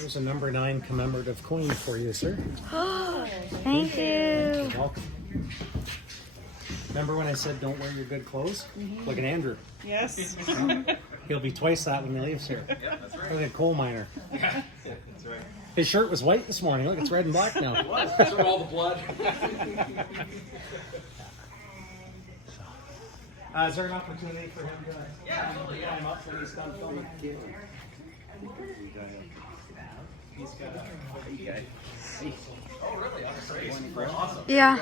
There's a number 9 commemorative coin for you, sir. Thank you. You're welcome. Remember when I said don't wear your good clothes? Look at Andrew. Yes. He'll be twice that when he leaves here. Yeah, that's right. Like a coal miner. That's right. His shirt was white this morning. Look, it's red and black now. What? That's where all the blood. Is there an opportunity for him to climb up when he's done filming? He's got a... Oh, really? Awesome. Yeah.